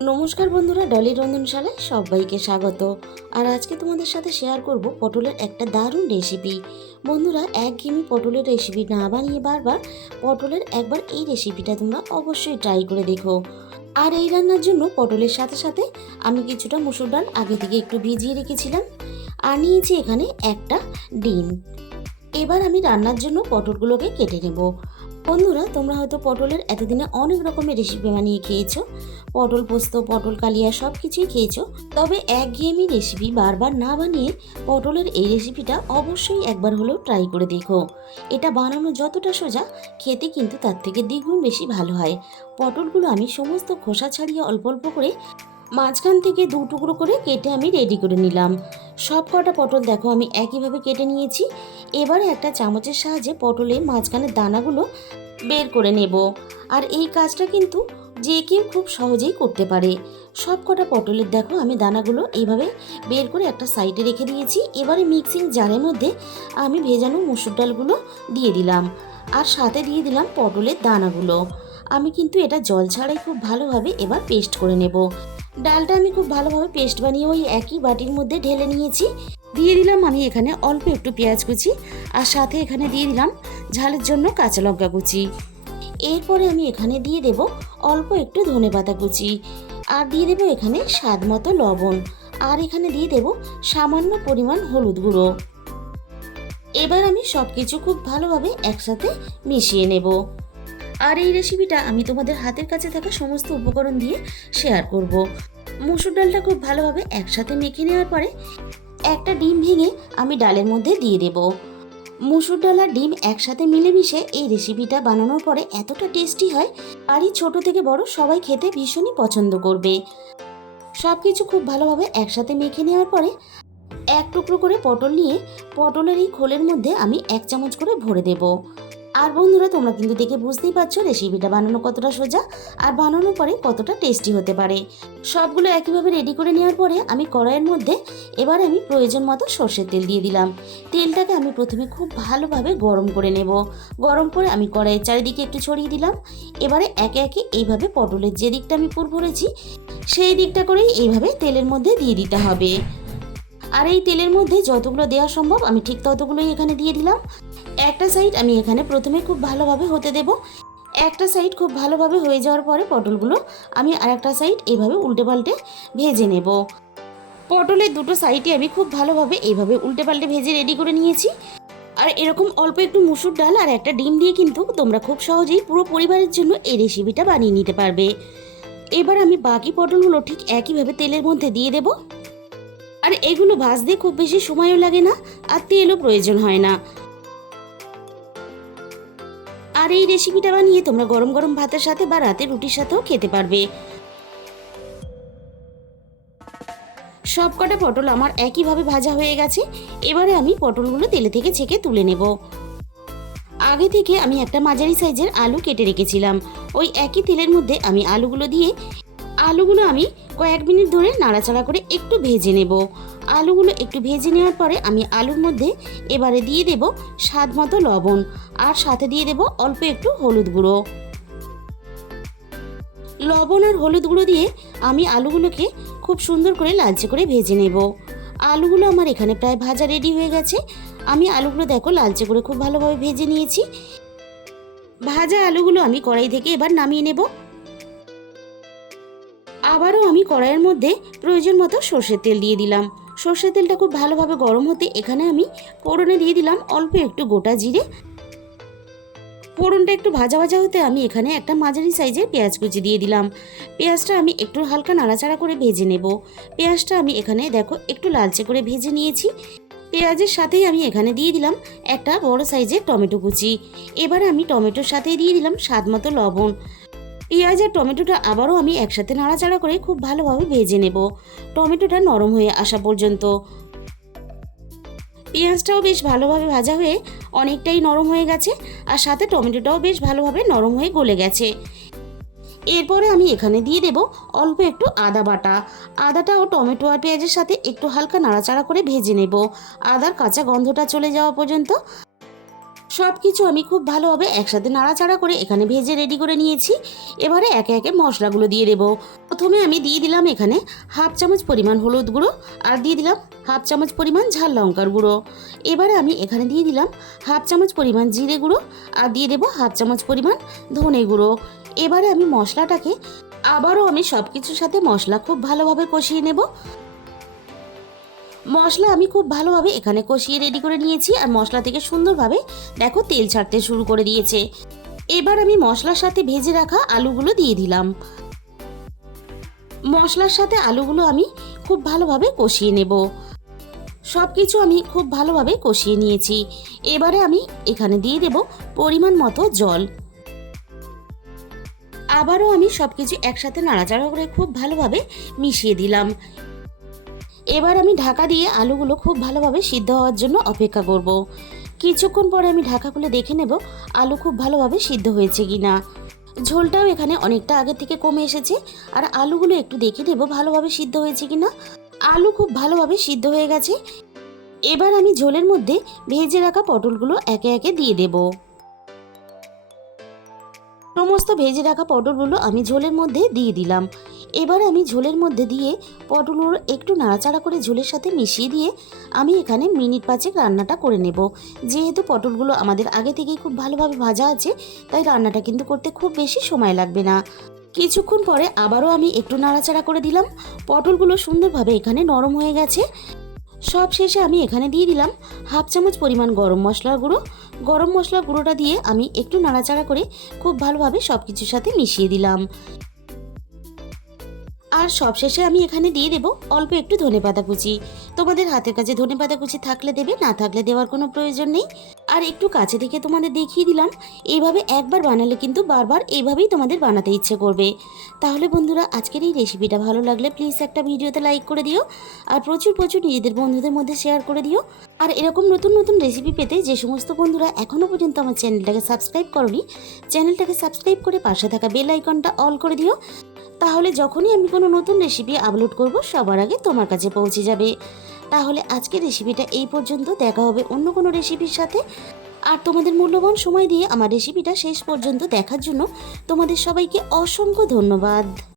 নমস্কার বন্ধুরা, ডলির রন্ধনশালায় সবাইকে স্বাগত। আর আজকে তোমাদের সাথে শেয়ার করব পটলের একটা দারুণ রেসিপি। বন্ধুরা, একঘেয়েমি পটলের রেসিপি না বানিয়ে বারবার পটলের একবার এই রেসিপিটা তোমরা অবশ্যই ট্রাই করে দেখো। আর এই রান্নার জন্য পটলের সাথে সাথে আমি কিছুটা মুসুর ডাল আগে থেকে একটু ভিজিয়ে রেখেছিলাম, আর নিয়েছি এখানে একটা ডিম। এবার আমি রান্নার জন্য পটলগুলোকে কেটে নেব। বন্ধুরা, তোমরা হয়তো পটলের এতদিনে অনেক রকমের রেসিপি বানিয়ে খেয়েছো, পটল পোস্ত, পটল কালিয়া সব কিছুই খেয়েছো। তবে একঘেয়েমি রেসিপি বারবার না বানিয়ে পটলের এই রেসিপিটা অবশ্যই একবার হলেও ট্রাই করে দেখো। এটা বানানো যতটা সোজা, খেতে কিন্তু তার থেকে দ্বিগুণ বেশি ভালো হয়। পটলগুলো আমি সমস্ত খোসা ছাড়িয়ে অল্প অল্প করে মাঝখান থেকে দু টুকরো করে কেটে আমি রেডি করে নিলাম। সব কটা পটল দেখো আমি একইভাবে কেটে নিয়েছি। এবারে একটা চামচের সাহায্যে পটলের মাঝখানের দানাগুলো বের করে নেব। আর এই কাজটা কিন্তু যে কেউ খুব সহজেই করতে পারে। সব কটা পটলের দেখো আমি দানাগুলো এইভাবে বের করে একটা সাইডে রেখে দিয়েছি। এবারে মিক্সিং জারের মধ্যে আমি ভেজানো মুসুর ডালগুলো দিয়ে দিলাম, আর সাথে দিয়ে দিলাম পটলের দানাগুলো। আমি কিন্তু এটা জল ছাড়াই খুব ভালোভাবে এবার পেস্ট করে নেব। ডালটা আমি খুব ভালোভাবে পেস্ট বানিয়ে ওই একই বাটির মধ্যে ঢেলে নিয়েছি। দিয়ে দিলাম আমি এখানে অল্প একটু পেঁয়াজ কুচি, আর সাথে এখানে দিয়ে দিলাম ঝালের জন্য কাঁচা লঙ্কা কুচি। এরপরে আমি এখানে দিয়ে দেব অল্প একটু ধনেপাতা কুচি, আর দিয়ে দেব এখানে স্বাদ মতো লবণ, আর এখানে দিয়ে দেব সামান্য পরিমাণ হলুদ গুঁড়ো। এবার আমি সব কিছু খুব ভালোভাবে একসাথে মিশিয়ে নেব। আর এই রেসিপিটা আমি তোমাদের হাতের কাছে থাকা সমস্ত উপকরণ দিয়ে শেয়ার করব। মুসুর ডালটা খুব ভালোভাবে একসাথে মেখে নেওয়ার পরে একটা ডিম ভেঙে আমি ডালের মধ্যে দিয়ে দেব। মুসুর ডাল আর ডিম একসাথে মিলেমিশে এই রেসিপিটা বানানোর পরে এতটা টেস্টি হয়, বাড়ির ছোট থেকে বড় সবাই খেতে ভীষণই পছন্দ করবে। সব কিছু খুব ভালোভাবে একসাথে মেখে নেওয়ার পরে এক টুকরো করে পটল নিয়ে পটলের এই খোলের মধ্যে আমি 1 চামচ করে ভরে দেব। আর বন্ধুরা, তোমরা কিন্তু দেখে বুঝতেই পারছো রেসিপিটা বানানো কতটা সোজা, আর বানানোর পরে কতটা টেস্টি হতে পারে। সবগুলো একইভাবে রেডি করে নেওয়ার পরে আমি কড়াইয়ের মধ্যে এবার আমি প্রয়োজন মতো সর্ষের তেল দিয়ে দিলাম। তেলটাকে আমি প্রথমে খুব ভালোভাবে গরম করে নেব। গরম করে আমি কড়াইয়ের চারিদিকে একটু ছড়িয়ে দিলাম। এবারে একে একে এইভাবে পটলের যে দিকটা আমি পুর ভরেছি সেই দিকটা করেই এইভাবে তেলের মধ্যে দিয়ে দিতে হবে। আর এই তেলের মধ্যে যতগুলো দেওয়া সম্ভব আমি ঠিক ততগুলোই এখানে দিয়ে দিলাম। একটা সাইড আমি এখানে প্রথমে খুব ভালোভাবে হতে দেব। একটা সাইড খুব ভালোভাবে হয়ে যাওয়ার পরে পটলগুলো আমি আরেকটা সাইড এইভাবে উল্টে পাল্টে ভেজে নেব। পটলের দুটো সাইডে আমি খুব ভালোভাবে এইভাবে উল্টে পাল্টে ভেজে রেডি করে নিয়েছি। আর এরকম অল্প একটু মুসুর ডাল আর একটা ডিম দিয়ে কিন্তু তোমরা খুব সহজেই পুরো পরিবারের জন্য এই রেসিপিটা বানিয়ে নিতে পারবে। এবার আমি বাকি পটলগুলো ঠিক একইভাবে তেলের মধ্যে দিয়ে দেব। আর এগুলো ভাজতে খুব বেশি সময়ও লাগে না, আর তেলও প্রয়োজন হয় না। আর এই রেসিপিটা বানিয়ে তোমরা গরম গরম ভাতের সাথে বা রাতে রুটির সাথেও খেতে পারবে। সব কটা পটল আমার একইভাবে ভাজা হয়ে গেছে। এবারে আমি পটলগুলো তেলে থেকে ছেঁকে তুলে নেব। আগে থেকে আমি একটা মাঝারি সাইজের আলু কেটে রেখেছিলাম। ওই একই তেলের মধ্যে আমি আলুগুলো দিয়ে আলুগুলো আমি কয়েক মিনিট ধরে নাড়াচাড়া করে একটু ভেজে নেব। আলুগুলো একটু ভেজে নেওয়ার পরে আমি আলুর মধ্যে এবারে দিয়ে দেব স্বাদ মতো লবণ, আর সাথে দিয়ে দেব অল্প একটু হলুদ গুঁড়ো। লবণ আর হলুদ গুঁড়ো দিয়ে আমি আলুগুলোকে খুব সুন্দর করে লালচে করে ভেজে নেব। আলুগুলো আমার এখানে প্রায় ভাজা রেডি হয়ে গেছে। আমি আলুগুলো দেখো লালচে করে খুব ভালোভাবে ভেজে নিয়েছি। ভাজা আলুগুলো আমি কড়াই থেকে এবার নামিয়ে নেব। আবারও আমি কড়াইয়ের মধ্যে প্রয়োজন মতো সর্ষের তেল দিয়ে দিলাম। সর্ষের তেলটা খুব ভালোভাবে গরম হতে এখানে আমি ফোড়নে দিয়ে দিলাম অল্প একটু গোটা জিরে। ফোড়নটা একটু ভাজা ভাজা হতে আমি এখানে একটা মাঝারি সাইজের পেঁয়াজ কুচি দিয়ে দিলাম। পেঁয়াজটা আমি একটু হালকা নাড়াচাড়া করে ভেজে নেব। পেঁয়াজটা আমি এখানে দেখো একটু লালচে করে ভেজে নিয়েছি। পেঁয়াজের সাথেই আমি এখানে দিয়ে দিলাম একটা বড় সাইজের টমেটো কুচি। এবার আমি টমেটোর সাথেই দিয়ে দিলাম স্বাদ মতো লবণ। পেঁয়াজ আর টমেটোটা আবারও আমি একসাথে নাড়াচাড়া করে খুব ভালোভাবে ভেজে নেব, টমেটোটা নরম হয়ে আসা পর্যন্ত। পেঁয়াজটাও বেশ ভালোভাবে ভাজা হয়ে অনেকটাই নরম হয়ে গেছে, আর সাথে টমেটোটাও বেশ ভালোভাবে নরম হয়ে গলে গেছে। এরপরে আমি এখানে দিয়ে দেব অল্প একটু আদা বাটা। আদাটা ও টমেটো আর পেঁয়াজের সাথে একটু হালকা নাড়াচাড়া করে ভেজে নেব, আদার কাঁচা গন্ধটা চলে যাওয়া পর্যন্ত। সব কিছু আমি খুব ভালোভাবে একসাথে নাড়াচাড়া করে এখানে ভেজে রেডি করে নিয়েছি। এবারে একে একে মশলাগুলো দিয়ে দেবো। প্রথমে আমি দিয়ে দিলাম এখানে হাফ চামচ পরিমাণ হলুদ গুঁড়ো, আর দিয়ে দিলাম হাফ চামচ পরিমাণ ঝাল লঙ্কার গুঁড়ো। এবারে আমি এখানে দিয়ে দিলাম হাফ চামচ পরিমাণ জিরে গুঁড়ো, আর দিয়ে দেবো হাফ চামচ পরিমাণ ধনে গুঁড়ো। এবারে আমি মশলাটাকে আবারও আমি সব কিছুর সাথে মশলা খুব ভালোভাবে কষিয়ে নেব। মশলা আমি খুব ভালোভাবে এখানে কষিয়ে রেডি করে নিয়েছি, আর মশলা থেকে সুন্দরভাবে দেখো তেল ছাড়তে শুরু করে দিয়েছে। এবার আমি মশলার সাথে ভেজে রাখা আলুগুলো দিয়ে দিলাম। মশলার সাথে আলুগুলো আমি খুব ভালোভাবে কষিয়ে নেব। সব কিছু আমি খুব ভালোভাবে কষিয়ে নিয়েছি। এবারে আমি এখানে দিয়ে দেব পরিমাণ মতো জল। আবারও আমি সব কিছু একসাথে নাড়াচাড়া করে খুব ভালোভাবে মিশিয়ে দিলাম। এবার আমি ঢাকা দিয়ে আলুগুলো খুব ভালোভাবে সিদ্ধ হওয়ার জন্য অপেক্ষা করব। কিছুক্ষণ পরে আমি ঢাকা খুলে দেখে নেব আলু খুব ভালোভাবে সিদ্ধ হয়েছে কিনা। ঝোলটাও এখানে অনেকটা আগে থেকে কমে এসেছে, আর আলুগুলো একটু দেখে নেব ভালোভাবে সিদ্ধ হয়েছে কিনা। আলু খুব ভালোভাবে সিদ্ধ হয়ে গেছে। এবার আমি ঝোলের মধ্যে ভেজে রাখা পটলগুলো একে একে দিয়ে দেব। সমস্ত ভেজে রাখা পটলগুলো আমি ঝোলের মধ্যে দিয়ে দিলাম। এবার আমি ঝোলের মধ্যে দিয়ে পটলগুলো একটু নাড়াচাড়া করে ঝোলের সাথে মিশিয়ে দিয়ে আমি এখানে মিনিট 5 রান্নাটা করে নেব। যেহেতু পটলগুলো আমাদের আগে থেকেই খুব ভালোভাবে ভাজা আছে, তাই রান্নাটা কিন্তু করতে খুব বেশি সময় লাগবে না। কিছুক্ষণ পরে আবারও আমি একটু নাড়াচাড়া করে দিলাম। পটলগুলো সুন্দরভাবে এখানে নরম হয়ে গেছে। সব শেষে আমি এখানে দিয়ে দিলাম হাফ চামচ পরিমাণ গরম মশলার গুঁড়ো। গরম মশলার গুঁড়োটা দিয়ে আমি একটু নাড়াচাড়া করে খুব ভালোভাবে সব কিছুর সাথে মিশিয়ে দিলাম। আর সবশেষে আমি এখানে দিয়ে দেব অল্প একটু ধনেপাতা কুচি। তোমাদের হাতের কাছে ধনেপাতা কুচি থাকলে দেবে, না থাকলে দেওয়ার কোনো প্রয়োজন নেই। আর একটু কাছে থেকে তোমাদের দেখিয়ে দিলাম। এইভাবে একবার বানালে কিন্তু বারবার এইভাবেই তোমাদের বানাতে ইচ্ছে করবে। তাহলে বন্ধুরা, আজকের এই রেসিপিটা ভালো লাগলে প্লিজ একটা ভিডিওতে লাইক করে দিও, আর প্রচুর প্রচুর নিজেদের বন্ধুদের মধ্যে শেয়ার করে দিও। আর এরকম নতুন নতুন রেসিপি পেতে যে সমস্ত বন্ধুরা এখনও পর্যন্ত আমার চ্যানেলটাকে সাবস্ক্রাইব করনি, চ্যানেলটাকে সাবস্ক্রাইব করে পাশে থাকা বেল আইকনটা অল করে দিও। তাহলে যখনই আমি কোনো নতুন রেসিপি আপলোড করব সবার আগে তোমার কাছে পৌঁছে যাবে। তাহলে আজকের রেসিপিটা এই পর্যন্ত। দেখা হবে অন্য কোনো রেসিপির সাথে। আর তোমাদের মূল্যবান সময় দিয়ে আমার রেসিপিটা শেষ পর্যন্ত দেখার জন্য তোমাদের সবাইকে অসংখ্য ধন্যবাদ।